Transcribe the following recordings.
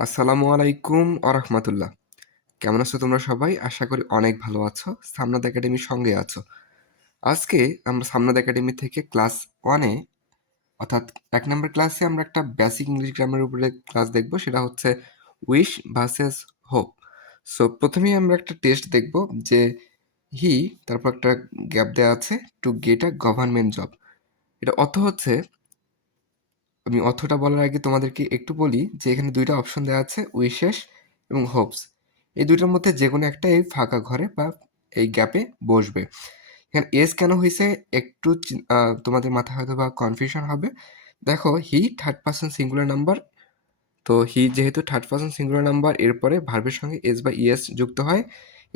আসসালামু আলাইকুম আরহামাতুল্লাহ। কেমন আছো তোমরা সবাই? আশা করি অনেক ভালো আছো। সামনাদ একাডেমির সঙ্গে আছো। আজকে আমরা সামনাদ একাডেমি থেকে ক্লাস 1 এ অর্থাৎ ১ নম্বর ক্লাসে আমরা একটা বেসিক ইংলিশ গ্রামারের উপরে ক্লাস দেখব। সেটা হচ্ছে উইশ ভার্সেস হোপ। সো প্রথমেই আমরা একটা টেস্ট দেখব যে হি তারপর একটা গ্যাপ দেওয়া আছে to get a government job. এটা অর্থ হচ্ছে আমি অর্থটা বলার আগে তোমাদেরকে একটু বলি যে এখানে ২ টা অপশন দেওয়া আছে উইশেস এবং হোপস। এই ২ টার মধ্যে যেকোনো একটা এই ফাঁকা ঘরে বা এই গ্যাপে বসবে। এখানে এস কেন হইছে একটু তোমাদের মাথায় হয়তোবা কনফিউশন হবে। দেখো he third person singular number. তো হি যেহেতু থার্ড পারসন সিঙ্গুলার নাম্বার এরপরে ভার্বের সঙ্গে এস বা ইএস যুক্ত হয়।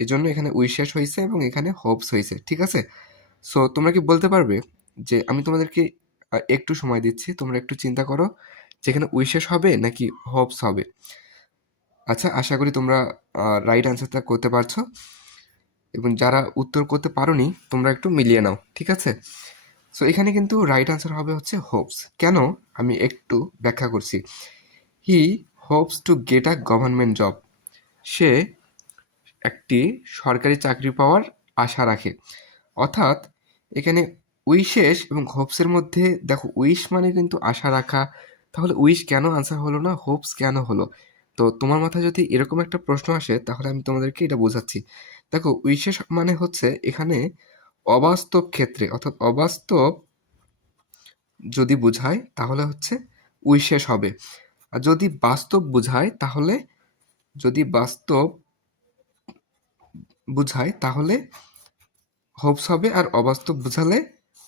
এজন্য এখানে উইশেস হইছে এবং এখানে হোপস হইছে। ঠিক আছে? সো তোমরা কি বলতে পারবে যে আমি তোমাদেরকে একটু সময় দিচ্ছি। তোমরা একটু চিন্তা করো যে এখানে উইশেস হবে নাকি হোপস হবে? আচ্ছা, আশা করি তোমরা রাইট অ্যান্সারটা করতে পারছো এবং যারা উত্তর করতে পারোনি তোমরা একটু মিলিয়ে নাও। ঠিক আছে? সো এখানে কিন্তু রাইট অ্যান্সার হবে হচ্ছে হোপস। কেন? আমি একটু ব্যাখ্যা করছি। হি Hopes to get a government job. সে একটি সরকারি চাকরি পাওয়ার আশা রাখে। অর্থাৎ এখানে উইশেস এবং হোপসের মধ্যে দেখো উইশ মানে কিন্তু আশা রাখা। তাহলে উইশ কেন আনসার হলো না, হোপস কেন হলো? তো তোমার মাথায় যদি এরকম একটা প্রশ্ন আসে তাহলে আমি তোমাদেরকে এটা বোঝাচ্ছি। দেখো উইশেস মানে হচ্ছে এখানে অবাস্তব ক্ষেত্রে অর্থাৎ অবাস্তব যদি বোঝায় তাহলে হচ্ছে উইশেস হবে। আর যদি বাস্তব বোঝায় তাহলে যদি বাস্তব বোঝায় তাহলে হোপস হবে আর অবাস্তব বোঝালে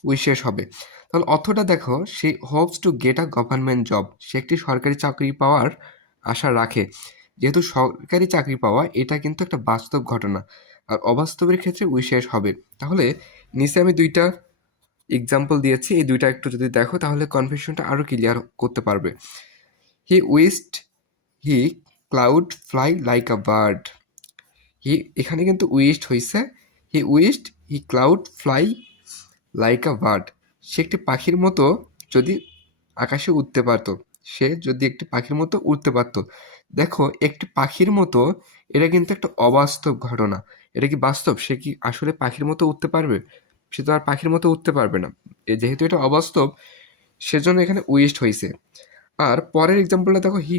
উইশেস হবে। তাহলে অর্থটা দেখো সে Hopes to get a government job. সে একটি সরকারি চাকরি পাওয়ার আশা রাখে। যেহেতু সরকারি চাকরি পাওয়া এটা কিন্তু একটা বাস্তব ঘটনা আর অবাস্তবের ক্ষেত্রে উইশেস হবে। তাহলে নিচে আমি ২টা এক্সাম্পল দিয়েছি, এই ২টা একটু যদি দেখো তাহলে কনফিউশনটা আরও ক্লিয়ার করতে পারবে। হি wished he cloud fly like a bird. হি এখানে কিন্তু উইশড হইছে। হি wished he cloud fly like a bird. সে একটি পাখির মতো যদি আকাশে উড়তে পারতো। সে যদি একটি পাখির মতো উড়তে পারতো। দেখো একটি পাখির মতো এটা কিন্তু একটা অবাস্তব ঘটনা। এটা কি বাস্তব? সে কি আসলে পাখির মতো উড়তে পারবে? সে তো আর পাখির মতো উড়তে পারবে না। যেহেতু এটা অবাস্তব সেজন্য এখানে উইশড হইছে। আর পরের এক্সাম্পলটা দেখো হি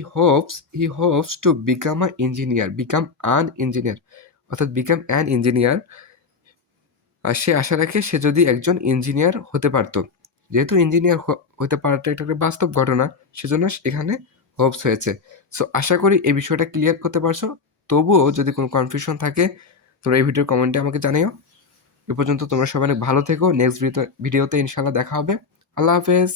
Hopes to become a engineer, become An engineer অর্থাৎ বিকাম অ্যান ইঞ্জিনিয়ার। আর সে আশা রাখে সে যদি একজন ইঞ্জিনিয়ার হতে পারতো। যেহেতু ইঞ্জিনিয়ার হতে পারাটা এটা একটা বাস্তব ঘটনা সেজন্য এখানে হোপস হয়েছে। সো আশা করি এই বিষয়টা ক্লিয়ার করতে পারছো। তবুও যদি কোনো কনফিউশন থাকে তোমরা এই ভিডিওর কমেন্টে আমাকে জানিও। এ পর্যন্ত তোমরা সবাই অনেক ভালো থেকো। নেক্সট ভিডিওতে ইনশাল্লাহ দেখা হবে। আল্লাহ হাফেজ।